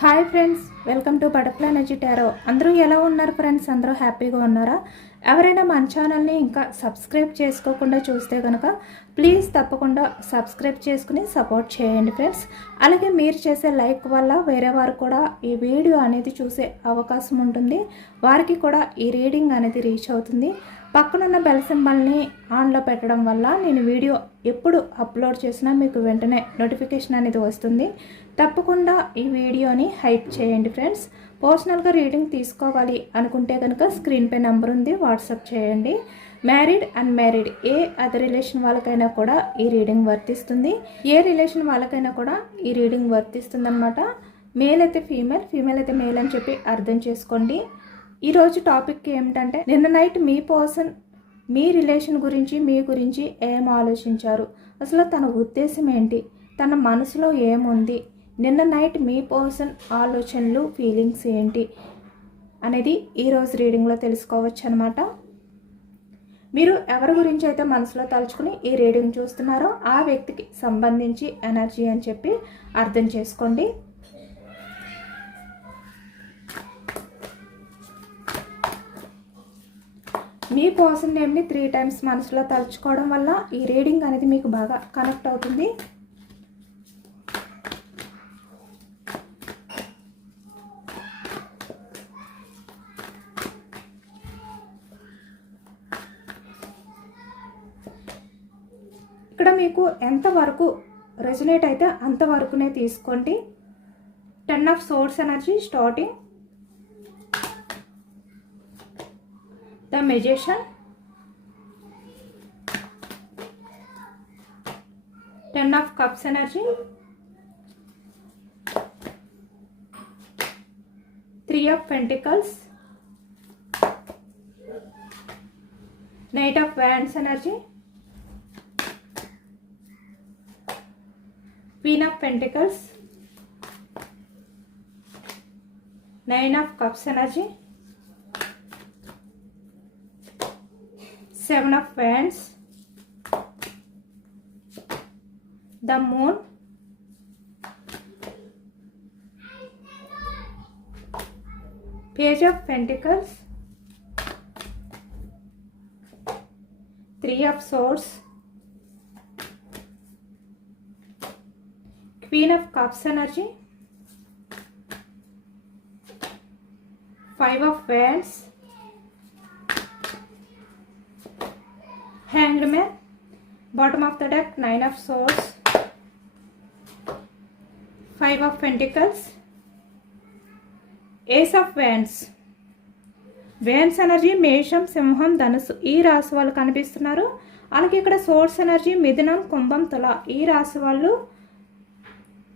Hi friends, welcome to butterfly energy tarot. అందరూ ఎలా ఉన్నారు ఫ్రెండ్స్? అందరూ హ్యాపీగా ఉన్నారా? ఎవరైనా మన ఛానల్ని ఇంకా సబ్స్క్రైబ్ చేసుకోకుండా చూస్తే కనుక ప్లీజ్ తప్పకుండా సబ్స్క్రైబ్ చేసుకుని సపోర్ట్ చేయండి ఫ్రెండ్స్. అలాగే మీరు చేసే లైక్ వల్ల వేరే వారు కూడా ఈ వీడియో అనేది చూసే అవకాశం ఉంటుంది. వారికి కూడా ఈ రీడింగ్ అనేది రీచ్ అవుతుంది. పక్కనున్న బెల్ సింబల్ని ఆన్లో పెట్టడం వల్ల నేను వీడియో ఎప్పుడు అప్లోడ్ చేసినా మీకు వెంటనే నోటిఫికేషన్ అనేది వస్తుంది. తప్పకుండా ఈ వీడియోని హైప్ చేయండి ఫ్రెండ్స్. పర్సనల్గా రీడింగ్ తీసుకోవాలి అనుకుంటే కనుక స్క్రీన్పై నెంబర్ ఉంది, వాట్సాప్ చేయండి. మ్యారీడ్ అన్మ్యారీడ్ ఏ అదర్ రిలేషన్ వాళ్ళకైనా కూడా ఈ రీడింగ్ వర్తిస్తుంది. ఏ రిలేషన్ వాళ్ళకైనా కూడా ఈ రీడింగ్ వర్తిస్తుంది అనమాట. మేల్ అయితే ఫీమేల్, ఫీమేల్ అయితే మేల్ అని చెప్పి అర్థం చేసుకోండి. ఈరోజు టాపిక్ ఏమిటంటే, నిన్న నైట్ మీ పర్సన్ మీ రిలేషన్ గురించి మీ గురించి ఏం ఆలోచించారు, అసలు తన ఉద్దేశం ఏంటి, తన మనసులో ఏముంది, నిన్న నైట్ మీ పర్సన్ ఆలోచనలు ఫీలింగ్స్ ఏంటి అనేది ఈరోజు రీడింగ్లో తెలుసుకోవచ్చు అనమాట. మీరు ఎవరి గురించి అయితే మనసులో తలుచుకుని ఈ రీడింగ్ చూస్తున్నారో ఆ వ్యక్తికి సంబంధించి ఎనర్జీ అని చెప్పి అర్థం చేసుకోండి. మీ పర్సన్ నేమ్ని 3 times మనసులో తలుచుకోవడం వల్ల ఈ రీడింగ్ అనేది మీకు బాగా కనెక్ట్ అవుతుంది. ఇక్కడ మీకు ఎంతవరకు రెజొనేట్ అయితే అంతవరకునే తీసుకోండి. 10 of Swords energy starting. The Magician, 10 of Cups energy, 3 of Pentacles, Knight of Wands energy, Queen of Pentacles, 9 of Cups energy, 7 of Wands, the Moon, Page of Pentacles, 3 of Swords, Queen of Cups energy, 5 of Wands, Hanged Man, bottom of the deck 9 of Swords, 5 of Pentacles, Ace of Wands. Wands energy మేషం, సింహం, ధనుసు ఈ రాశి వాళ్ళు కనిపిస్తున్నారు. అలాగే ఇక్కడ source energy మిథునం, కుంభం, తుల ఈ రాశి వాళ్ళు.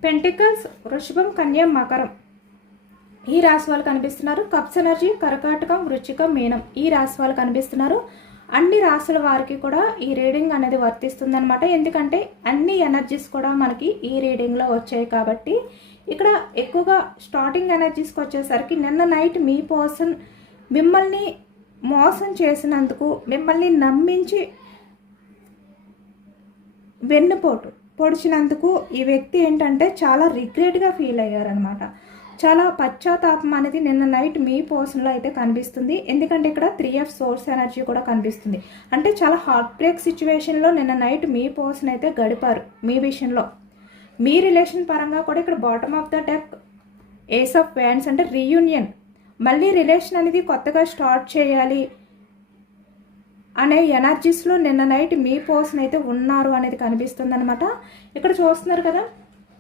పెంటికల్స్ వృషభం, కన్య, మకరం ఈ రాశి వాళ్ళు కనిపిస్తున్నారు. కప్స్ ఎనర్జీ కర్కాటకం, వృశ్చికం, మీనం ఈ రాశి వాళ్ళు కనిపిస్తున్నారు. అన్ని రాశుల వారికి కూడా ఈ రీడింగ్ అనేది వర్తిస్తుంది అనమాట. ఎందుకంటే అన్ని ఎనర్జీస్ కూడా మనకి ఈ రీడింగ్లో వచ్చాయి కాబట్టి. ఇక్కడ ఎక్కువగా స్టార్టింగ్ ఎనర్జీస్కి వచ్చేసరికి నిన్న నైట్ మీ పర్సన్ మిమ్మల్ని మోసం చేసినందుకు, మిమ్మల్ని నమ్మించి వెన్నుపోటు పొడిచినందుకు ఈ వ్యక్తి ఏంటంటే చాలా రిగ్రెట్గా ఫీల్ అయ్యారనమాట. చాలా పశ్చాత్తాపం అనేది నిన్న నైట్ మీ పర్సన్లో అయితే కనిపిస్తుంది. ఎందుకంటే ఇక్కడ 3 of Swords ఎనర్జీ కూడా కనిపిస్తుంది. అంటే చాలా హార్ట్ బ్రేక్ సిచ్యువేషన్లో నిన్న నైట్ మీ పర్సన్ అయితే గడిపారు మీ విషయంలో. మీ రిలేషన్ పరంగా కూడా ఇక్కడ bottom of the deck ace of wands అంటే రీయూనియన్, మళ్ళీ రిలేషన్ అనేది కొత్తగా స్టార్ట్ చేయాలి అనే ఎనర్జీస్లో నిన్న నైట్ మీ పర్సన్ అయితే ఉన్నారు అనేది కనిపిస్తుంది అనమాట. ఇక్కడ చూస్తున్నారు కదా,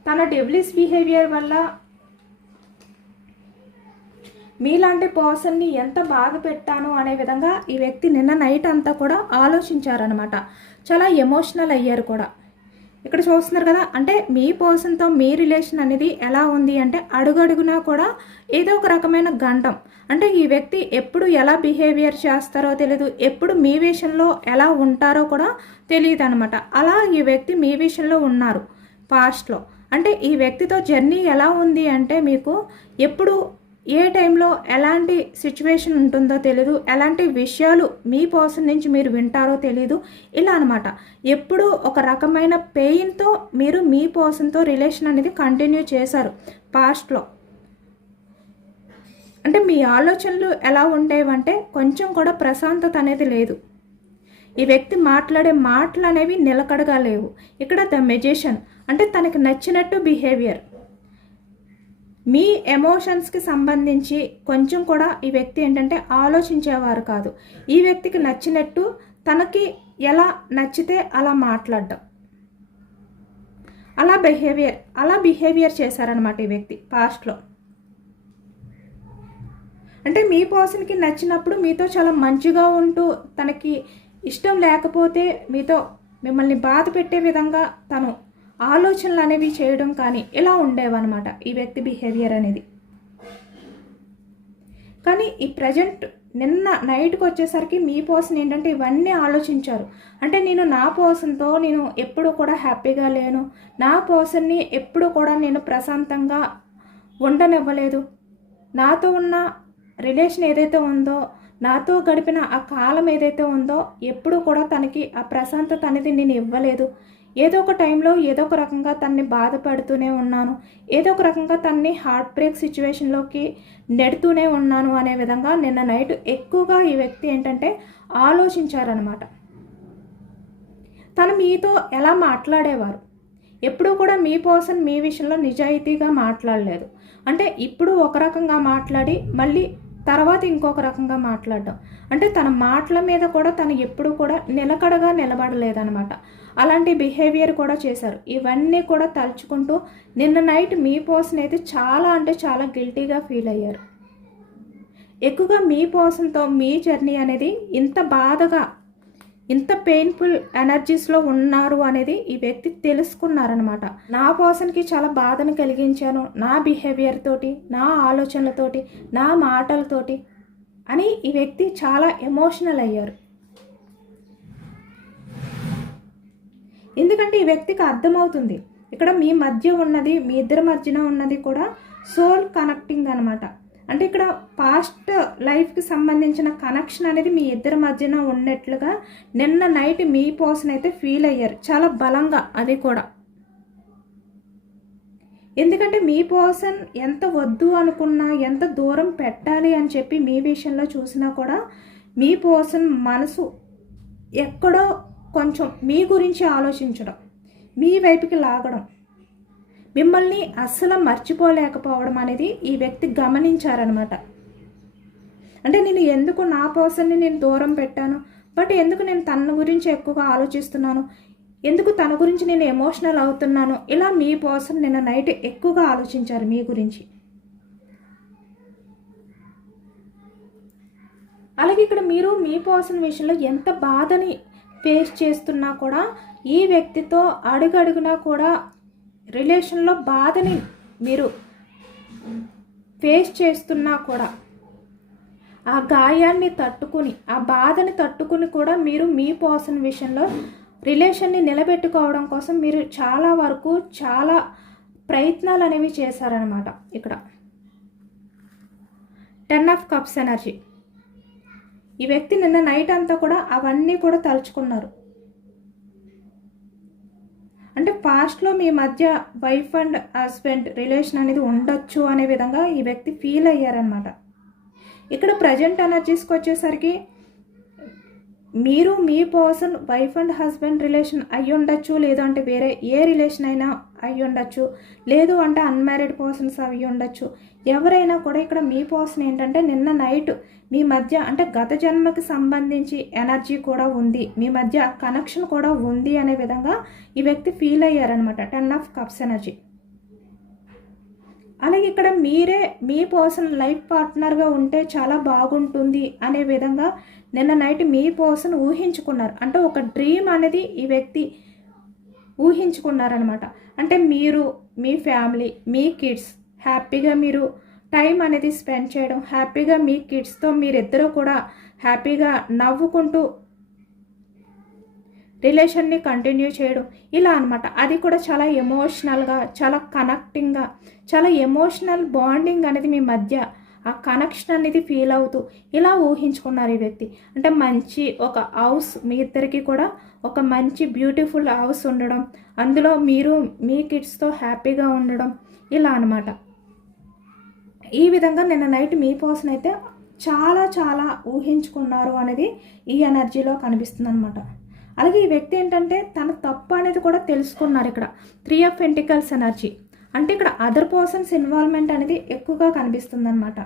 తన డెవిలిష్ బిహేవియర్ వల్ల మీలాంటి పర్సన్ని ఎంత బాధ పెట్టాను అనే విధంగా ఈ వ్యక్తి నిన్న నైట్ అంతా కూడా ఆలోచించారనమాట. చాలా ఎమోషనల్ అయ్యారు కూడా. ఇక్కడ చూస్తున్నారు కదా, అంటే మీ పర్సన్తో మీ రిలేషన్ అనేది ఎలా ఉంది అంటే అడుగడుగునా కూడా ఏదో ఒక రకమైన గండం. అంటే ఈ వ్యక్తి ఎప్పుడు ఎలా బిహేవియర్ చేస్తారో తెలియదు, ఎప్పుడు మీ విషయంలో ఎలా ఉంటారో కూడా తెలియదు అనమాట. అలా ఈ వ్యక్తి మీ విషయంలో ఉన్నారు పాస్ట్లో. అంటే ఈ వ్యక్తితో జర్నీ ఎలా ఉంది అంటే మీకు ఎప్పుడు ఏ టైంలో ఎలాంటి సిచ్యువేషన్ ఉంటుందో తెలీదు, ఎలాంటి విషయాలు మీ పర్సన్ నుంచి మీరు వింటారో తెలీదు. ఇలా అనమాట. ఎప్పుడు ఒక రకమైన పెయిన్తో మీరు మీ పర్సన్తో రిలేషన్ అనేది కంటిన్యూ చేశారు పాస్ట్లో. అంటే మీ ఆలోచనలు ఎలా ఉండేవంటే కొంచెం కూడా ప్రశాంతత అనేది లేదు. ఈ వ్యక్తి మాట్లాడే మాటలు అనేవి నిలకడగా లేవు. ఇక్కడ ద మెజిషియన్ అంటే తనకి నచ్చినట్టు బిహేవియర్. మీ ఎమోషన్స్కి సంబంధించి కొంచెం కూడా ఈ వ్యక్తి ఏంటంటే ఆలోచించేవారు కాదు. ఈ వ్యక్తికి నచ్చినట్టు తనకి ఎలా నచ్చితే అలా మాట్లాడడం, అలా బిహేవియర్ చేశారనమాట ఈ వ్యక్తి పాస్ట్లో. అంటే మీ పర్సన్కి నచ్చినప్పుడు మీతో చాలా మంచిగా ఉంటూ, తనకి ఇష్టం లేకపోతే మీతో మిమ్మల్ని బాధ పెట్టే విధంగా తను ఆలోచనలు అనేవి చేయడం కానీ ఇలా ఉండేవన్నమాట ఈ వ్యక్తి బిహేవియర్ అనేది. కానీ ఈ ప్రజెంట్ నిన్న నైట్కి వచ్చేసరికి మీ పర్సన్ ఏంటంటే ఇవన్నీ ఆలోచించారు. అంటే నా పర్సన్తో నేను ఎప్పుడు కూడా హ్యాపీగా లేను, నా పర్సన్ని ఎప్పుడు కూడా నేను ప్రశాంతంగా ఉండనివ్వలేదు, నాతో ఉన్న రిలేషన్ ఏదైతే ఉందో, నాతో గడిపిన ఆ కాలం ఏదైతే ఉందో ఎప్పుడు కూడా తనకి ఆ ప్రశాంతత అనేది నేను ఇవ్వలేదు. ఏదో ఒక టైంలో ఏదో ఒక రకంగా తనని బాధపడుతూనే ఉన్నాను, ఏదో ఒక రకంగా తనని హార్ట్ బ్రేక్ సిచ్యువేషన్లోకి నెడుతూనే ఉన్నాను అనే విధంగా నిన్న నైట్ ఎక్కువగా ఈ వ్యక్తి ఏంటంటే ఆలోచించారనమాట. తను మీతో ఎలా మాట్లాడేవారు, ఎప్పుడూ కూడా మీ పర్సన్ మీ విషయంలో నిజాయితీగా మాట్లాడలేదు. అంటే ఇప్పుడు ఒక రకంగా మాట్లాడి మళ్ళీ తర్వాత ఇంకొక రకంగా మాట్లాడడం. అంటే తన మాటల మీద కూడా తను ఎప్పుడు కూడా నిలకడగా నిలబడలేదనమాట. అలాంటి బిహేవియర్ కూడా చేశారు. ఇవన్నీ కూడా తలుచుకుంటూ నిన్న నైట్ మీ పర్సన్ అయితే చాలా అంటే చాలా గిల్టీగా ఫీల్ అయ్యారు. ఎక్కువగా మీ పర్సన్తో మీ జర్నీ అనేది ఇంత బాధగా, ఇంత పెయిన్ఫుల్ ఎనర్జీస్లో ఉన్నారు అనేది ఈ వ్యక్తి తెలుసుకున్నారనమాట. నా పర్సన్కి చాలా బాధను కలిగించాను నా బిహేవియర్ తోటి, నా ఆలోచనలతోటి, నా మాటలతోటి అని ఈ వ్యక్తి చాలా ఎమోషనల్ అయ్యారు. ఎందుకంటే ఈ వ్యక్తికి అర్థమవుతుంది ఇక్కడ మీ మధ్య ఉన్నది, మీ ఇద్దరి మధ్యన ఉన్నది కూడా సోల్ కనెక్టింగ్ అనమాట. అంటే ఇక్కడ పాస్ట్ లైఫ్కి సంబంధించిన కనెక్షన్ అనేది మీ ఇద్దరి మధ్యన ఉన్నట్లుగా నిన్న నైట్ మీ పర్సన్ అయితే ఫీల్ అయ్యారు చాలా బలంగా. అది కూడా ఎందుకంటే మీ పర్సన్ ఎంత వద్దు అనుకున్నా, ఎంత దూరం పెట్టాలి అని చెప్పి మీ విషయంలో చూసినా కూడా మీ పర్సన్ మనసు ఎక్కడో కొంచెం మీ గురించి ఆలోచించడం, మీ వైపుకి లాగడం, మిమ్మల్ని అస్సలు మర్చిపోలేకపోవడం అనేది ఈ వ్యక్తి గమనించారనమాట. అంటే నేను ఎందుకు నా పర్సన్ని నేను దూరం పెట్టాను, బట్ ఎందుకు నేను తన గురించి ఎక్కువగా ఆలోచిస్తున్నాను, ఎందుకు తన గురించి నేను ఎమోషనల్ అవుతున్నాను, ఇలా మీ పర్సన్ నిన్న నైట్ ఎక్కువగా ఆలోచించారు మీ గురించి. అలాగే ఇక్కడ మీరు మీ పర్సన్ విషయంలో ఎంత బాధని ఫేస్ చేస్తున్నా కూడా ఈ వ్యక్తితో అడుగడుగునా కూడా రిలేషన్లో బాధని మీరు ఫేస్ చేస్తున్నా కూడా ఆ గాయాన్ని తట్టుకుని, ఆ బాధని తట్టుకుని కూడా మీరు మీ పర్సన్ విషయంలో రిలేషన్ని నిలబెట్టుకోవడం కోసం మీరు చాలా వరకు చాలా ప్రయత్నాలు అనేవి చేశారనమాట. ఇక్కడ 10 ఆఫ్ కప్స్ ఎనర్జీ. ఈ వ్యక్తి నిన్న నైట్ అంతా కూడా అవన్నీ కూడా తలుచుకున్నారు. అంటే పాస్ట్లో మీ మధ్య వైఫ్ అండ్ హస్బెండ్ రిలేషన్ అనేది ఉండొచ్చు అనే విధంగా ఈ వ్యక్తి ఫీల్ అయ్యారనమాట. ఇక్కడ ప్రజెంట్ ఎనర్జీస్కి వచ్చేసరికి మీరు మీ person wife and husband relation అయ్యి ఉండొచ్చు, లేదు అంటే వేరే ఏ రిలేషన్ అయినా అయ్యి ఉండొచ్చు, లేదు అంటే అన్మ్యారీడ్ పర్సన్స్ అయ్యి ఉండొచ్చు. ఎవరైనా కూడా ఇక్కడ మీ పర్సన్ ఏంటంటే నిన్న నైట్ మీ మధ్య అంటే గత జన్మకి సంబంధించి ఎనర్జీ కూడా ఉంది, మీ మధ్య కనెక్షన్ కూడా ఉంది అనే విధంగా ఈ వ్యక్తి ఫీల్ అయ్యారనమాట. 10 of cups energy. అలాగే ఇక్కడ మీరే మీ పర్సన్ లైఫ్ పార్ట్నర్గా ఉంటే చాలా బాగుంటుంది అనే విధంగా నిన్న నైట్ మీ పర్సన్ ఊహించుకున్నారు. అంటే ఒక డ్రీమ్ అనేది ఈ వ్యక్తి ఊహించుకున్నారనమాట. అంటే మీరు, మీ ఫ్యామిలీ, మీ కిడ్స్ హ్యాపీగా మీరు టైం అనేది స్పెండ్ చేయడం, హ్యాపీగా మీ కిడ్స్తో మీరిద్దరూ కూడా హ్యాపీగా నవ్వుకుంటూ రిలేషన్ని కంటిన్యూ చేయడం ఇలా అనమాట. అది కూడా చాలా ఎమోషనల్గా, చాలా కనెక్టింగ్గా, చాలా ఎమోషనల్ బాండింగ్ అనేది మీ మధ్య ఆ కనెక్షన్ అనేది ఫీల్ అవుతూ ఇలా ఊహించుకున్నారు ఈ వ్యక్తి. అంటే మంచి ఒక హౌస్, మీ ఇద్దరికి కూడా ఒక మంచి బ్యూటిఫుల్ హౌస్ ఉండడం, అందులో మీరు మీ కిడ్స్తో హ్యాపీగా ఉండడం ఇలా అనమాట. ఈ విధంగా నిన్న నైట్ మీ పర్సన్ అయితే చాలా చాలా ఊహించుకున్నారు అనేది ఈ ఎనర్జీలో కనిపిస్తుంది అనమాట. అలాగే ఈ వ్యక్తి ఏంటంటే తన తప్పు అనేది కూడా తెలుసుకున్నారు. ఇక్కడ 3 ఆఫ్ పెంటికల్స్ ఎనర్జీ అంటే ఇక్కడ అదర్ పర్సన్స్ ఇన్వాల్వ్మెంట్ అనేది ఎక్కువగా కనిపిస్తుంది అనమాట.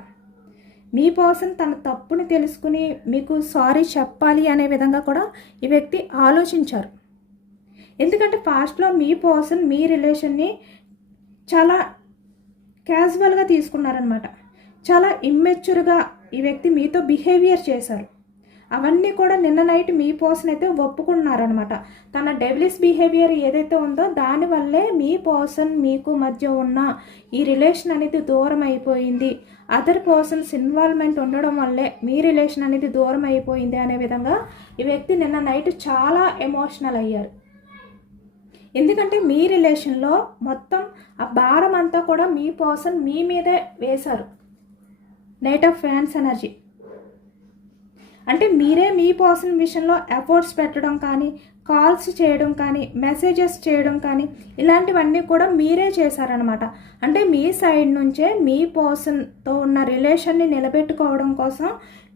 మీ పర్సన్ తన తప్పుని తెలుసుకుని మీకు సారీ చెప్పాలి అనే విధంగా కూడా ఈ వ్యక్తి ఆలోచించారు. ఎందుకంటే పాస్ట్లో మీ పర్సన్ మీ రిలేషన్ని చాలా క్యాజువల్గా తీసుకున్నారనమాట. చాలా ఇమ్మెచ్యూర్గా ఈ వ్యక్తి మీతో బిహేవియర్ చేశారు. అవన్నీ కూడా నిన్న నైట్ మీ పర్సన్ అయితే ఒప్పుకున్నారనమాట. తన డెవిలిష్ బిహేవియర్ ఏదైతే ఉందో దానివల్లే మీ పర్సన్ మీకు మధ్య ఉన్న ఈ రిలేషన్ అనేది దూరం అయిపోయింది, అదర్ పర్సన్స్ ఇన్వాల్వ్మెంట్ ఉండడం వల్లే మీ రిలేషన్ అనేది దూరం అయిపోయింది అనే విధంగా ఈ వ్యక్తి నిన్న నైట్ చాలా ఎమోషనల్ అయ్యారు. ఎందుకంటే మీ రిలేషన్లో మొత్తం ఆ భారం అంతా కూడా మీ పర్సన్ మీ మీదే వేశారు. నైట్ ఆఫ్ ఫ్యాన్స్ ఎనర్జీ అంటే మీరే మీ పర్సన్ విషయంలో ఎఫర్ట్స్ పెట్టడం కానీ, కాల్స్ చేయడం కానీ, మెసేజెస్ చేయడం కానీ ఇలాంటివన్నీ కూడా మీరే చేశారనమాట. అంటే మీ సైడ్ నుంచే మీ పర్సన్తో ఉన్న రిలేషన్ని నిలబెట్టుకోవడం కోసం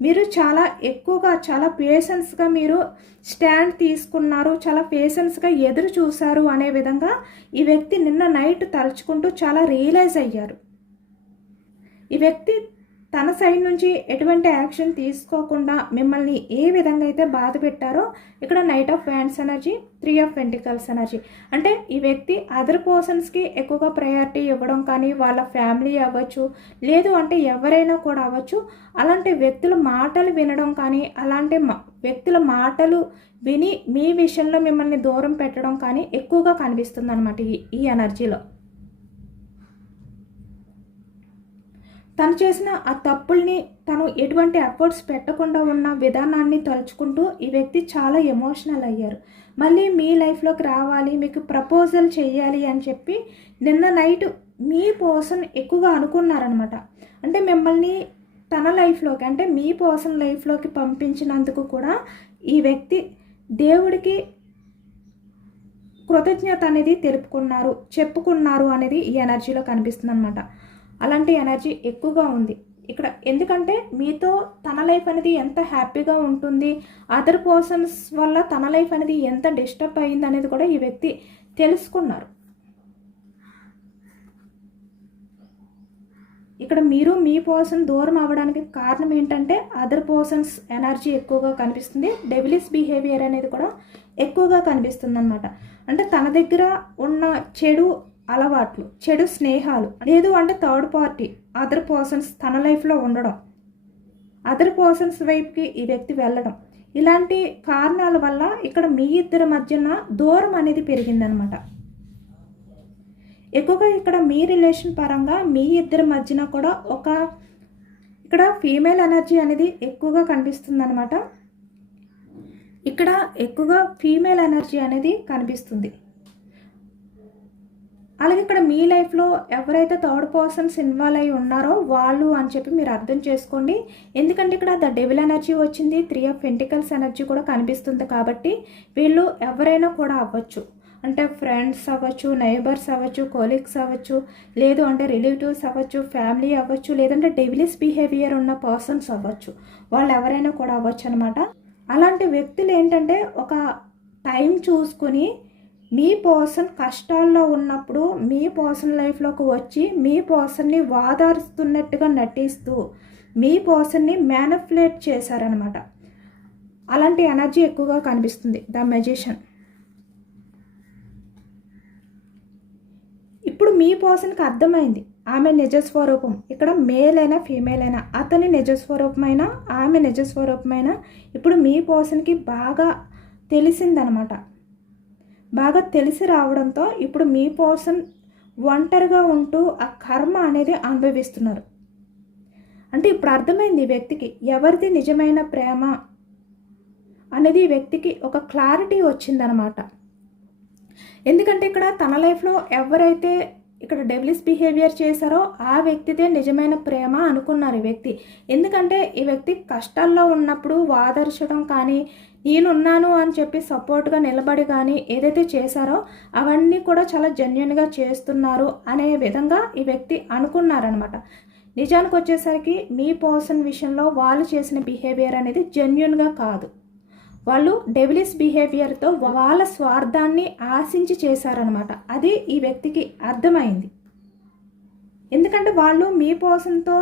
మీరు చాలా ఎక్కువగా చాలా పేషెన్స్గా మీరు స్టాండ్ తీసుకున్నారు, చాలా పేషెన్స్గా ఎదురు చూశారు అనే విధంగా ఈ వ్యక్తి నిన్న నైట్ తలుచుకుంటూ చాలా రియలైజ్ అయ్యారు. ఈ వ్యక్తి తన సైడ్ నుంచి ఎటువంటి యాక్షన్ తీసుకోకుండా మిమ్మల్ని ఏ విధంగా అయితే బాధ పెట్టారో ఇక్కడ knight of wands energy, 3 of pentacles energy అంటే ఈ వ్యక్తి అదర్ పర్సన్స్కి ఎక్కువగా ప్రయారిటీ ఇవ్వడం కానీ, వాళ్ళ ఫ్యామిలీ అవ్వచ్చు, లేదు అంటే ఎవరైనా కూడా అవ్వచ్చు, అలాంటి వ్యక్తుల మాటలు వినడం కానీ, అలాంటి వ్యక్తుల మాటలు విని మీ విషయంలో మిమ్మల్ని దూరం పెట్టడం కానీ ఎక్కువగా కనిపిస్తుంది అనమాట ఈ ఎనర్జీలో. తను చేసిన ఆ తప్పుల్ని, తను ఎటువంటి ఎఫర్ట్స్ పెట్టకుండా ఉన్న విధానాన్ని తలుచుకుంటూ ఈ వ్యక్తి చాలా ఎమోషనల్ అయ్యారు. మళ్ళీ మీ లైఫ్లోకి రావాలి, మీకు ప్రపోజల్ చేయాలి అని చెప్పి నిన్న నైట్ మీ పర్సన్ ఎక్కువగా అనుకున్నారనమాట. అంటే మిమ్మల్ని తన లైఫ్లోకి అంటే మీ పర్సన్ లైఫ్లోకి పంపించినందుకు కూడా ఈ వ్యక్తి దేవుడికి కృతజ్ఞత అనేది చెప్పుకున్నారు అనేది ఈ ఎనర్జీలో కనిపిస్తుంది అనమాట. అలాంటి ఎనర్జీ ఎక్కువగా ఉంది ఇక్కడ. ఎందుకంటే మీతో తన లైఫ్ అనేది ఎంత హ్యాపీగా ఉంటుంది, అదర్ పర్సన్స్ వల్ల తన లైఫ్ అనేది ఎంత డిస్టర్బ్ అయ్యింది అనేది కూడా ఈ వ్యక్తి తెలుసుకున్నారు. ఇక్కడ మీరు మీ పర్సన్ దూరం అవ్వడానికి కారణం ఏంటంటే అదర్ పర్సన్స్ ఎనర్జీ ఎక్కువగా కనిపిస్తుంది, డెవిలిష్ బిహేవియర్ అనేది కూడా ఎక్కువగా కనిపిస్తుంది అనమాట. అంటే తన దగ్గర ఉన్న చెడు అలవాట్లు, చెడు స్నేహాలు, లేదు అంటే థర్డ్ పార్టీ అదర్ పర్సన్స్ తన లైఫ్లో ఉండడం, అదర్ పర్సన్స్ వైపుకి ఈ వ్యక్తి వెళ్ళడం, ఇలాంటి కారణాల వల్ల ఇక్కడ మీ ఇద్దరి మధ్యన దూరం అనేది పెరిగిందనమాట. ఎక్కువగా ఇక్కడ మీ రిలేషన్ పరంగా మీ ఇద్దరి మధ్యన కూడా ఇక్కడ ఫీమేల్ ఎనర్జీ అనేది ఎక్కువగా కనిపిస్తుంది అనమాట. ఇక్కడ ఎక్కువగా ఫీమేల్ ఎనర్జీ అనేది కనిపిస్తుంది. అలాగే ఇక్కడ మీ లైఫ్లో ఎవరైతే థర్డ్ పర్సన్స్ ఇన్వాల్వ్ అయి ఉన్నారో వాళ్ళు అని చెప్పి మీరు అర్థం చేసుకోండి. ఎందుకంటే ఇక్కడ ద డెవిల్ ఎనర్జీ వచ్చింది, 3 ఆఫ్ పెంటికల్స్ ఎనర్జీ కూడా కనిపిస్తుంది. కాబట్టి వీళ్ళు ఎవరైనా కూడా అవ్వచ్చు, అంటే ఫ్రెండ్స్ అవ్వచ్చు, నైబర్స్ అవ్వచ్చు, కొలీగ్స్ అవ్వచ్చు, లేదు అంటే రిలేటివ్స్ అవ్వచ్చు, ఫ్యామిలీ అవ్వచ్చు, లేదంటే డెవిలిష్ బిహేవియర్ ఉన్న పర్సన్స్ అవ్వచ్చు, వాళ్ళు ఎవరైనా కూడా అవ్వచ్చు అనమాట. అలాంటి వ్యక్తులు ఏంటంటే ఒక టైం చూసుకొని మీ పర్సన్ కష్టాల్లో ఉన్నప్పుడు మీ పర్సన్ లైఫ్లోకి వచ్చి మీ పర్సన్ని వాదారుస్తున్నట్టుగా నటిస్తూ మీ పర్సన్ని మ్యానిపులేట్ చేశారనమాట. అలాంటి ఎనర్జీ ఎక్కువగా కనిపిస్తుంది. ద మెజిషియన్ ఇప్పుడు మీ పర్సన్కి అర్థమైంది ఆమె నిజస్వరూపం. ఇక్కడ మేల్ అయినా ఫీమేల్ అయినా, అతని నిజస్వరూపమైనా ఆమె నిజస్వరూపమైనా ఇప్పుడు మీ పర్సన్కి బాగా తెలిసిందనమాట. బాగా తెలిసి రావడంతో ఇప్పుడు మీ పర్సన్ ఒంటరిగా ఉంటూ ఆ కర్మ అనేది అనుభవిస్తున్నారు. అంటే ఇప్పుడు అర్థమైంది ఈ వ్యక్తికి ఎవరిది నిజమైన ప్రేమ అనేది ఈ వ్యక్తికి ఒక క్లారిటీ వచ్చిందనమాట. ఎందుకంటే ఇక్కడ తన లైఫ్లో ఎవరైతే ఇక్కడ డెవిలిష్ బిహేవియర్ చేశారో ఆ వ్యక్తిదే నిజమైన ప్రేమ అనుకున్నారు ఈ వ్యక్తి. ఎందుకంటే ఈ వ్యక్తి కష్టాల్లో ఉన్నప్పుడు వాదర్చడం కానీ, నేనున్నాను అని చెప్పి సపోర్ట్గా నిలబడి కానీ ఏదైతే చేశారో అవన్నీ కూడా చాలా జెన్యున్గా చేస్తున్నారు అనే విధంగా ఈ వ్యక్తి అనుకున్నారనమాట. నిజానికి వచ్చేసరికి మీ పర్సన్ విషయంలో వాళ్ళు చేసిన బిహేవియర్ అనేది జెన్యున్గా కాదు. వాళ్ళు డెవిలిస్ బిహేవియర్తో వాళ్ళ స్వార్థాన్ని ఆశించి చేశారనమాట. అది ఈ వ్యక్తికి అర్థమైంది. ఎందుకంటే వాళ్ళు మీ పర్సన్తో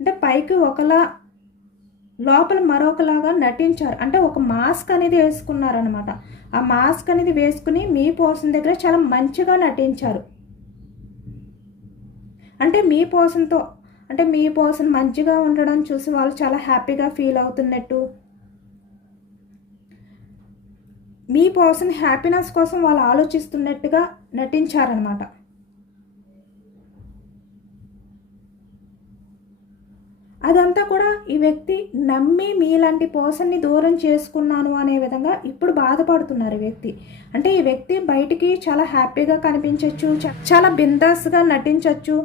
అంటే పైకి ఒకలా లోపల మరొకలాగా నటించారు. అంటే ఒక మాస్క్ అనేది వేసుకున్నారనమాట. ఆ మాస్క్ అనేది వేసుకుని మీ పర్సన్ దగ్గర చాలా మంచిగా నటించారు. అంటే మీ పర్సన్ మంచిగా ఉండడం చూసి వాళ్ళు చాలా హ్యాపీగా ఫీల్ అవుతున్నట్టు, మీ పర్సన్ హ్యాపీనెస్ కోసం వాళ్ళు ఆలోచిస్తున్నట్టుగా నటించారనమాట. అదంతా కూడా ఈ వ్యక్తి నమ్మి మీలాంటి పర్సన్ని దూరం చేసుకున్నాను అనే విధంగా ఇప్పుడు బాధపడుతున్నారు ఈ వ్యక్తి. అంటే ఈ వ్యక్తి బయటికి చాలా హ్యాపీగా కనిపించవచ్చు, చాలా బిందాస్గా నటించవచ్చు,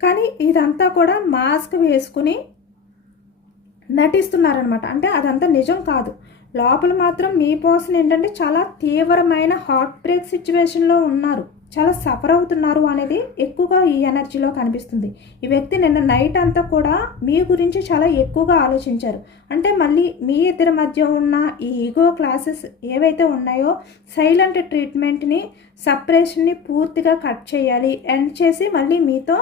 కానీ ఇదంతా కూడా మాస్క్ వేసుకుని నటిస్తున్నారనమాట. అంటే అదంతా నిజం కాదు. లోపల మాత్రం మీ పర్సన్ ఏంటంటే చాలా తీవ్రమైన హార్ట్ బ్రేక్ సిచ్యువేషన్లో ఉన్నారు, చాలా సఫర్ అవుతున్నారు అనేది ఎక్కువగా ఈ ఎనర్జీలో కనిపిస్తుంది. ఈ వ్యక్తి నిన్న నైట్ అంతా కూడా మీ గురించి చాలా ఎక్కువగా ఆలోచించారు. అంటే మళ్ళీ మీ ఇద్దరి మధ్య ఉన్న ఈ ఈగో క్లాసెస్ ఏవైతే ఉన్నాయో సైలెంట్ ట్రీట్మెంట్ని, సపరేషన్ని పూర్తిగా కట్ చేయాలి, ఎండ్ చేసి మళ్ళీ మీతో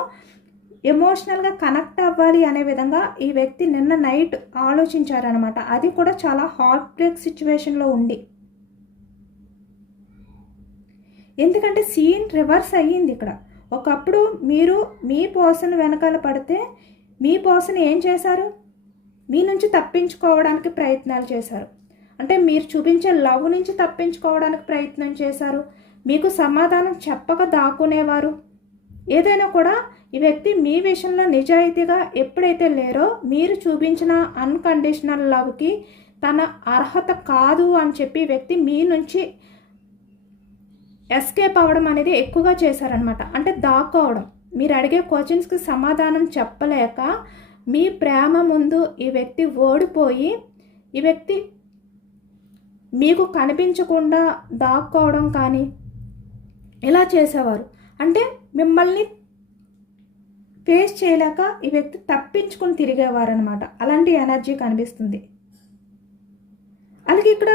ఎమోషనల్గా కనెక్ట్ అవ్వాలి అనే విధంగా ఈ వ్యక్తి నిన్న నైట్ ఆలోచించారనమాట. అది కూడా చాలా హార్ట్ బ్రేక్ సిచ్యువేషన్లో ఉండి. ఎందుకంటే సీన్ రివర్స్ అయ్యింది ఇక్కడ. ఒకప్పుడు మీరు మీ పర్సన్ వెనకాల పడితే మీ పర్సన్ ఏం చేశారు? మీ నుంచి తప్పించుకోవడానికి ప్రయత్నాలు చేశారు. అంటే మీరు చూపించే లవ్ నుంచి తప్పించుకోవడానికి ప్రయత్నం చేశారు. మీకు సమాధానం చెప్పక దాక్కునేవారు. ఏదైనా కూడా ఈ వ్యక్తి మీ విషయంలో నిజాయితీగా ఎప్పుడైతే లేరో, మీరు చూపించిన అన్కండిషనల్ లవ్కి తన అర్హత కాదు అని చెప్పి వ్యక్తి మీ నుంచి ఎస్కేప్ అవ్వడం అనేది ఎక్కువగా చేశారనమాట. అంటే దాక్కోవడం, మీరు అడిగే క్వశ్చన్స్కి సమాధానం చెప్పలేక మీ ప్రేమ ముందు ఈ వ్యక్తి ఓడిపోయి ఈ వ్యక్తి మీకు కనిపించకుండా దాక్కోవడం కానీ ఇలా చేసేవారు. అంటే మిమ్మల్ని ఫేస్ చేయలేక ఈ వ్యక్తి తప్పించుకొని తిరిగేవారనమాట. అలాంటి ఎనర్జీ కనిపిస్తుంది. అలాగే ఇక్కడ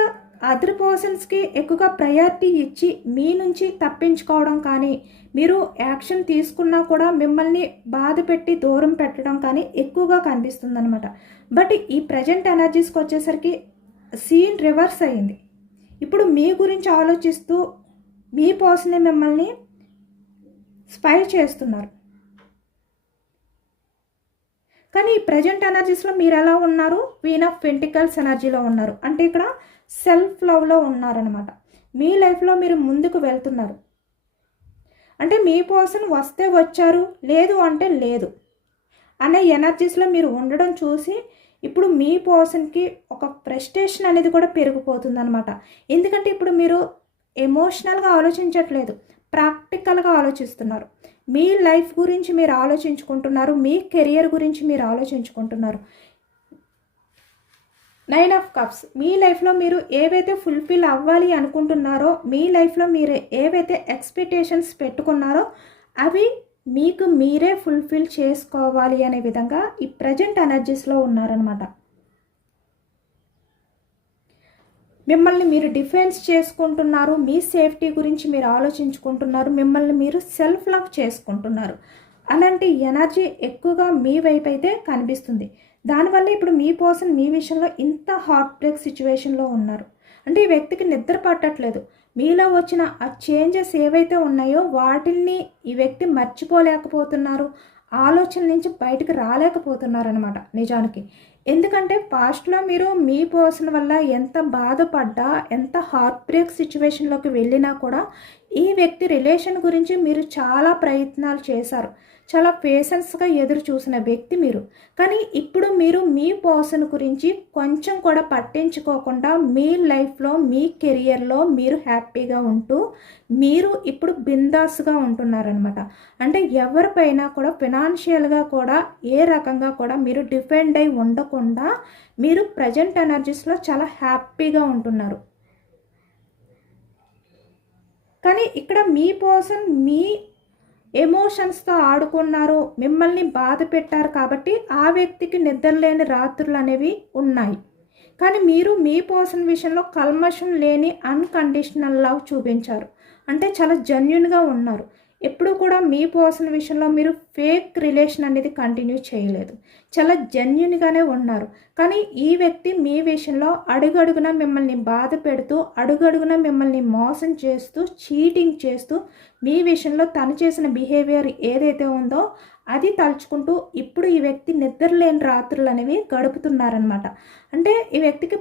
అదర్ పర్సన్స్కి ఎక్కువగా ప్రయారిటీ ఇచ్చి మీ నుంచి తప్పించుకోవడం కానీ, మీరు యాక్షన్ తీసుకున్నా కూడా మిమ్మల్ని బాధ పెట్టి దూరం పెట్టడం కానీ ఎక్కువగా కనిపిస్తుంది అనమాట. బట్ ఈ ప్రజెంట్ ఎనర్జీస్కి వచ్చేసరికి సీన్ రివర్స్ అయ్యింది. ఇప్పుడు మీ గురించి ఆలోచిస్తూ మీ పర్సన్ మిమ్మల్ని స్పై చేస్తున్నారు. కానీ ఈ ప్రజెంట్ ఎనర్జీస్లో మీరు ఎలా ఉన్నారు? క్వీన్ ఆఫ్ పెంటికల్స్ ఎనర్జీలో ఉన్నారు. అంటే ఇక్కడ సెల్ఫ్ లవ్లో ఉన్నారనమాట. మీ లైఫ్లో మీరు ముందుకు వెళ్తున్నారు. అంటే మీ పర్సన్ వస్తే వచ్చారు, లేదు అంటే లేదు అనే ఎనర్జీస్లో మీరు ఉండడం చూసి ఇప్పుడు మీ పర్సన్కి ఒక ఫ్రస్ట్రేషన్ అనేది కూడా పెరిగిపోతుంది అనమాట. ఎందుకంటే ఇప్పుడు మీరు ఎమోషనల్గా ఆలోచించట్లేదు, ప్రాక్టికల్గా ఆలోచిస్తున్నారు. మీ లైఫ్ గురించి మీరు ఆలోచించుకుంటున్నారు, మీ కెరియర్ గురించి మీరు ఆలోచించుకుంటున్నారు. 9 ఆఫ్ కప్స్, మీ లైఫ్లో మీరు ఏవైతే ఫుల్ఫిల్ అవ్వాలి అనుకుంటున్నారో, మీ లైఫ్లో మీరు ఏవైతే ఎక్స్పెక్టేషన్స్ పెట్టుకున్నారో అవి మీకు మీరే ఫుల్ఫిల్ చేసుకోవాలి అనే విధంగా ఈ ప్రజెంట్ ఎనర్జీస్లో ఉన్నారనమాట. మిమ్మల్ని మీరు డిఫెన్స్ చేసుకుంటున్నారు, మీ సేఫ్టీ గురించి మీరు ఆలోచించుకుంటున్నారు, మిమ్మల్ని మీరు సెల్ఫ్ లవ్ చేసుకుంటున్నారు. అలాంటి ఎనర్జీ ఎక్కువగా మీ వైపు అయితే కనిపిస్తుంది. దానివల్ల ఇప్పుడు మీ పర్సన్ మీ విషయంలో ఇంత హార్ట్ బ్రేక్ సిచ్యువేషన్లో ఉన్నారు. అంటే ఈ వ్యక్తికి నిద్ర పట్టట్లేదు. మీలో వచ్చిన ఆ చేంజెస్ ఏవైతే ఉన్నాయో వాటిని ఈ వ్యక్తి మర్చిపోలేకపోతున్నారు, ఆలోచన నుంచి బయటకు రాలేకపోతున్నారనమాట నిజానికి. ఎందుకంటే పాస్ట్లో మీరు మీ పర్సన్ వల్ల ఎంత బాధపడ్డా, ఎంత హార్ట్ బ్రేక్ సిచ్యువేషన్లోకి వెళ్ళినా కూడా ఈ వ్యక్తి రిలేషన్ గురించి మీరు చాలా ప్రయత్నాలు చేశారు. చాలా పేషెన్స్గా ఎదురు చూసిన వ్యక్తి మీరు. కానీ ఇప్పుడు మీరు మీ పర్సన్ గురించి కొంచెం కూడా పట్టించుకోకుండా మీ లైఫ్లో, మీ కెరియర్లో మీరు హ్యాపీగా ఉంటూ మీరు ఇప్పుడు బిందాస్గా ఉంటున్నారనమాట. అంటే ఎవరిపైనా కూడా ఫినాన్షియల్గా కూడా ఏ రకంగా కూడా మీరు డిపెండ్ అయి ఉండకుండా మీరు ప్రజెంట్ ఎనర్జీస్లో చాలా హ్యాపీగా ఉంటున్నారు. కానీ ఇక్కడ మీ పర్సన్ మీ ఎమోషన్స్తో ఆడుకున్నారు, మిమ్మల్ని బాధ పెట్టారు కాబట్టి ఆ వ్యక్తికి నిద్రలేని రాత్రులు అనేవి ఉన్నాయి. కానీ మీరు మీ పర్సన్ విషయంలో కల్మషం లేని అన్కండిషనల్ లవ్ చూపించారు. అంటే చాలా జెన్యున్గా ఉన్నారు. ఎప్పుడు కూడా మీ పర్సన్ విషయంలో మీరు ఫేక్ రిలేషన్ అనేది కంటిన్యూ చేయలేదు. చాలా జెన్యున్గానే ఉన్నారు. కానీ ఈ వ్యక్తి మీ విషయంలో అడుగడుగున మిమ్మల్ని బాధ పెడుతూ, అడుగడుగున మిమ్మల్ని మోసం చేస్తూ, చీటింగ్ చేస్తూ, మీ విషయంలో తను చేసిన బిహేవియర్ ఏదైతే ఉందో అది తలుచుకుంటూ ఇప్పుడు ఈ వ్యక్తి నిద్రలేని రాత్రులు అనేవి గడుపుతున్నారనమాట. అంటే ఈ వ్యక్తికి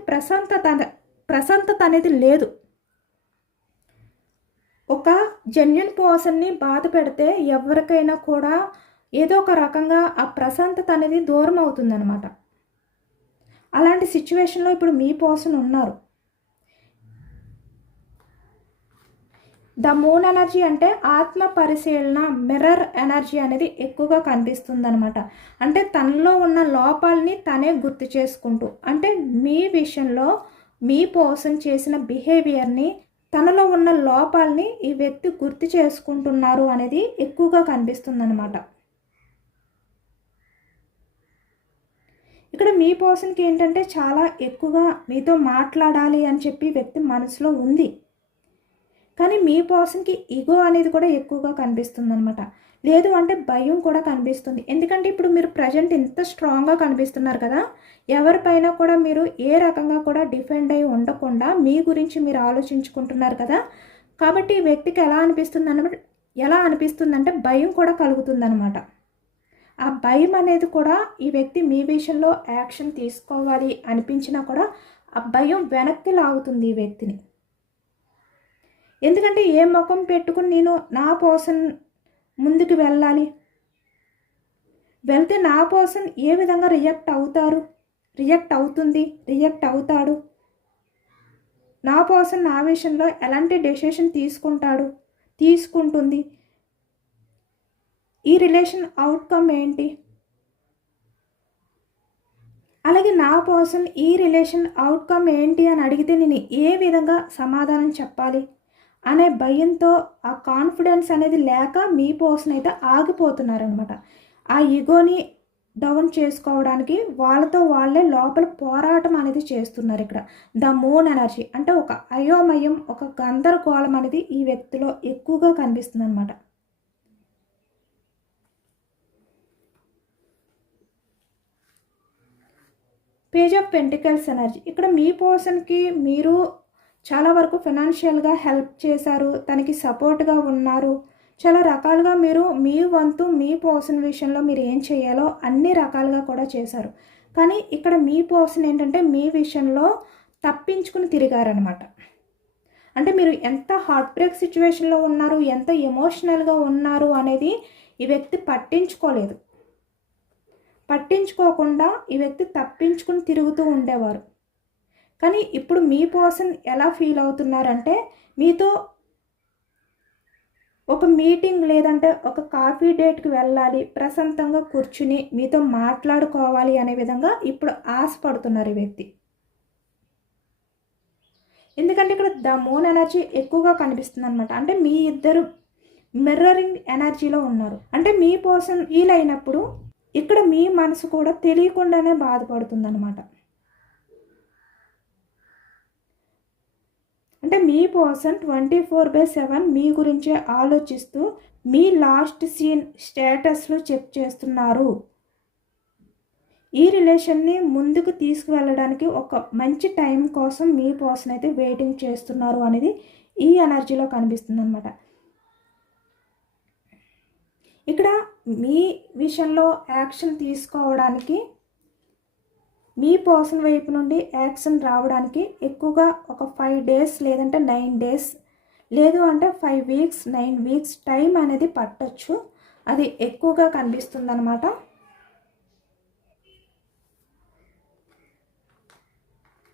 ప్రశాంతత అనేది లేదు. ఒక జెన్యున్ పర్సన్ని బాధ పెడితే ఎవరికైనా కూడా ఏదో ఒక రకంగా ఆ ప్రశాంతత అనేది దూరం అవుతుందన్నమాట. అలాంటి సిచ్యువేషన్లో ఇప్పుడు మీ పర్సన్ ఉన్నారు. ద మూన్ ఎనర్జీ అంటే ఆత్మ పరిశీలన, మిర్రర్ ఎనర్జీ అనేది ఎక్కువగా కనిపిస్తుందన్నమాట. అంటే తనలో ఉన్న లోపాలని తనే గుర్తు చేసుకుంటూ, అంటే మీ విషయంలో మీ పర్సన్ చేసిన బిహేవియర్ని, తనలో ఉన్న లోపాలని ఈ వ్యక్తి గుర్తు చేసుకుంటున్నారు అనేది ఎక్కువగా కనిపిస్తుందన్నమాట. ఇక్కడ మీ పర్సన్కి ఏంటంటే చాలా ఎక్కువగా మీతో మాట్లాడాలి అని చెప్పి వ్యక్తి మనసులో ఉంది. కానీ మీ పర్సన్కి ఈగో అనేది కూడా ఎక్కువగా కనిపిస్తుంది అనమాట. లేదు అంటే భయం కూడా కనిపిస్తుంది. ఎందుకంటే ఇప్పుడు మీరు ప్రజెంట్ ఇంత స్ట్రాంగ్గా కనిపిస్తున్నారు కదా, ఎవరిపైన కూడా మీరు ఏ రకంగా కూడా డిఫెండ్ అయి ఉండకుండా మీ గురించి మీరు ఆలోచించుకుంటున్నారు కదా. కాబట్టి ఈ వ్యక్తికి ఎలా అనిపిస్తుందంటే భయం కూడా కలుగుతుందనమాట. ఆ భయం అనేది కూడా ఈ వ్యక్తి మీ విషయంలో యాక్షన్ తీసుకోవాలి అనిపించినా కూడా ఆ భయం వెనక్కి లాగుతుంది ఈ వ్యక్తిని. ఎందుకంటే ఏ ముఖం పెట్టుకుని నేను నా పర్సన్ ముందుకు వెళ్తే నా పర్సన్ ఏ విధంగా రియాక్ట్ అవుతాడు, నా పర్సన్ నా విషయంలో ఎలాంటి డెసిషన్ తీసుకుంటుంది, ఈ రిలేషన్ అవుట్కమ్ ఏంటి, అలాగే నా పర్సన్ ఈ రిలేషన్ అవుట్కమ్ ఏంటి అని అడిగితే నేను ఏ విధంగా సమాధానం చెప్పాలి అనే భయంతో, ఆ కాన్ఫిడెన్స్ అనేది లేక మీ పర్సన్ అయితే ఆగిపోతున్నారనమాట. ఆ ఈగోని డౌన్ చేసుకోవడానికి వాళ్ళతో వాళ్ళే లోపల పోరాటం అనేది చేస్తున్నారు. ఇక్కడ ద మూన్ ఎనర్జీ అంటే ఒక అయోమయం, ఒక గందరగోళం అనేది ఈ వ్యక్తిలో ఎక్కువగా కనిపిస్తుంది అనమాట. పేజ్ ఆఫ్ పెంటికల్స్ ఎనర్జీ ఇక్కడ మీ పర్సన్కి మీరు చాలా వరకు ఫైనాన్షియల్గా హెల్ప్ చేశారు, తనకి సపోర్ట్గా ఉన్నారు, చాలా రకాలుగా మీరు మీ వంతు మీ పర్సన్ విషయంలో మీరు ఏం చేయాలో అన్ని రకాలుగా కూడా చేశారు. కానీ ఇక్కడ మీ పర్సన్ ఏంటంటే మీ విషయంలో తప్పించుకుని తిరిగారనమాట. అంటే మీరు ఎంత హార్ట్ బ్రేక్ సిచ్యువేషన్లో ఉన్నారు, ఎంత ఎమోషనల్గా ఉన్నారు అనేది ఈ వ్యక్తి పట్టించుకోకుండా ఈ వ్యక్తి తప్పించుకుని తిరుగుతూ ఉండేవారు. కానీ ఇప్పుడు మీ పర్సన్ ఎలా ఫీల్ అవుతున్నారంటే మీతో ఒక మీటింగ్ లేదంటే ఒక కాఫీ డేట్కి వెళ్ళాలి, ప్రశాంతంగా కూర్చుని మీతో మాట్లాడుకోవాలి అనే విధంగా ఇప్పుడు ఆశపడుతున్నారు ఈ వ్యక్తి. ఎందుకంటే ఇక్కడ ద మూన్ ఎనర్జీ ఎక్కువగా కనిపిస్తుంది అనమాట. అంటే మీ ఇద్దరు మిర్రరింగ్ ఎనర్జీలో ఉన్నారు. అంటే మీ పర్సన్ ఫీల్ అయినప్పుడు ఇక్కడ మీ మనసు కూడా తెలియకుండానే బాధపడుతుంది అనమాట. అంటే మీ పర్సన్ 24/7 మీ గురించే ఆలోచిస్తూ మీ లాస్ట్ సీన్ స్టేటస్లో చెక్ చేస్తున్నారు. ఈ రిలేషన్ని ముందుకు తీసుకువెళ్ళడానికి ఒక మంచి టైం కోసం మీ పర్సన్ అయితే వెయిటింగ్ చేస్తున్నారు అనేది ఈ ఎనర్జీలో కనిపిస్తుంది అనమాట. ఇక్కడ మీ విషయంలో యాక్షన్ తీసుకోవడానికి, మీ పర్సన్ వైపు నుండి యాక్షన్ రావడానికి ఎక్కువగా ఒక 5 days లేదంటే 9 days లేదు అంటే 5 weeks 9 weeks టైం అనేది పట్టొచ్చు. అది ఎక్కువగా కనిపిస్తుంది అనమాట.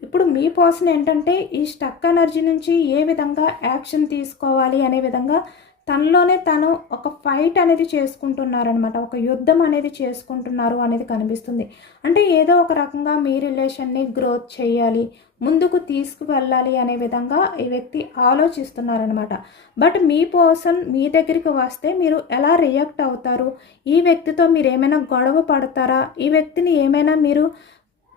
ఇప్పుడు మీ పర్సన్ ఏంటంటే ఈ స్టక్ ఎనర్జీ నుంచి ఏ విధంగా యాక్షన్ తీసుకోవాలి అనే విధంగా తనలోనే తను ఒక ఫైట్ అనేది చేసుకుంటున్నారనమాట, ఒక యుద్ధం అనేది చేసుకుంటున్నారు అనేది కనిపిస్తుంది. అంటే ఏదో ఒక రకంగా మీ రిలేషన్ని గ్రోత్ చేయాలి, ముందుకు తీసుకువెళ్ళాలి అనే విధంగా ఈ వ్యక్తి ఆలోచిస్తున్నారనమాట. బట్ మీ పర్సన్ మీ దగ్గరికి వస్తే మీరు ఎలా రియాక్ట్ అవుతారు, ఈ వ్యక్తితో మీరు ఏమైనా గొడవ పడతారా, ఈ వ్యక్తిని ఏమైనా మీరు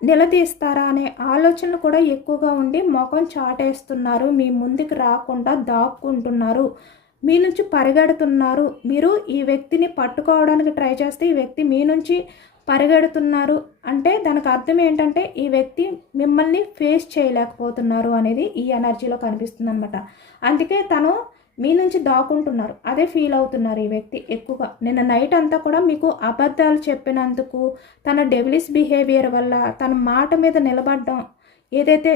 నిలదీస్తారా అనే ఆలోచనలు కూడా ఎక్కువగా ఉండి ముఖం చాటేస్తున్నారు, మీ ముందుకు రాకుండా దాక్కుంటున్నారు, మీ నుంచి పరిగెడుతున్నారు. మీరు ఈ వ్యక్తిని పట్టుకోవడానికి ట్రై చేస్తే ఈ వ్యక్తి మీ నుంచి పరిగెడుతున్నారు అంటే దానికి అర్థం ఏంటంటే ఈ వ్యక్తి మిమ్మల్ని ఫేస్ చేయలేకపోతున్నారు అనేది ఈ ఎనర్జీలో కనిపిస్తుంది అనమాట. అందుకే తను మీ నుంచి దాక్కుంటున్నారు, అదే ఫీల్ అవుతున్నారు ఈ వ్యక్తి ఎక్కువగా. నిన్న నైట్ అంతా కూడా మీకు అబద్ధాలు చెప్పినందుకు, తన డెవిలిష్ బిహేవియర్ వల్ల, తన మాట మీద నిలబడడం, ఏదైతే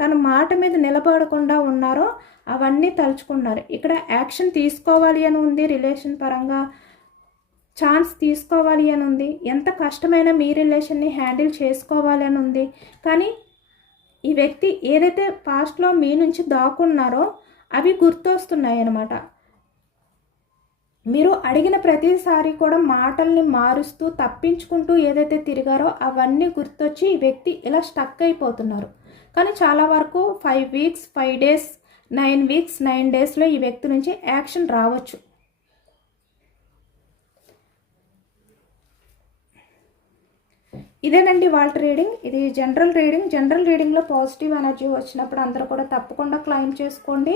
తన మాట మీద నిలబడకుండా ఉన్నారో అవన్నీ తలుచుకున్నారు. ఇక్కడ యాక్షన్ తీసుకోవాలి అని ఉంది, రిలేషన్ పరంగా ఛాన్స్ తీసుకోవాలి అని ఉంది, ఎంత కష్టమైనా మీ రిలేషన్ని హ్యాండిల్ చేసుకోవాలి అని ఉంది. కానీ ఈ వ్యక్తి ఏదైతే పాస్ట్లో మీ నుంచి దాక్కున్నారో అవి గుర్తొస్తున్నాయి అన్నమాట. మీరు అడిగిన ప్రతిసారి కూడా మాటల్ని మారుస్తూ తప్పించుకుంటూ ఏదైతే తిరిగారో అవన్నీ గుర్తొచ్చి ఈ వ్యక్తి ఇలా స్టక్ అయిపోతున్నారు. కానీ చాలా వరకు 5 వీక్స్ 5 డేస్ 9 వీక్స్ 9 డేస్లో ఈ వ్యక్తి నుంచి యాక్షన్ రావచ్చు. ఇదేనండి వాళ్ళ రీడింగ్. ఇది జనరల్ రీడింగ్. జనరల్ రీడింగ్లో పాజిటివ్ ఎనర్జీ వచ్చినప్పుడు అందరూ కూడా తప్పకుండా క్లైమ్ చేసుకోండి.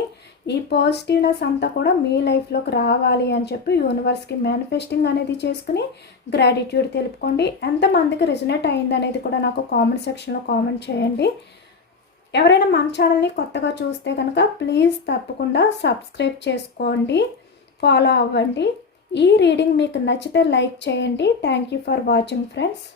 ఈ పాజిటివ్నెస్ అంతా కూడా మీ లైఫ్లోకి రావాలి అని చెప్పి యూనివర్స్కి మేనిఫెస్టింగ్ అనేది చేసుకుని గ్రాటిట్యూడ్ తెలుపుకోండి. ఎంతమందికి రిజనేట్ అయింది అనేది కూడా నాకు కామెంట్ సెక్షన్లో కామెంట్ చేయండి. ఎవరైనా మన ఛానల్ని కొత్తగా చూస్తే కనుక ప్లీజ్ తప్పకుండా సబ్స్క్రైబ్ చేసుకోండి, ఫాలో అవ్వండి. ఈ రీడింగ్ మీకు నచ్చితే లైక్ చేయండి. Thank you for watching friends.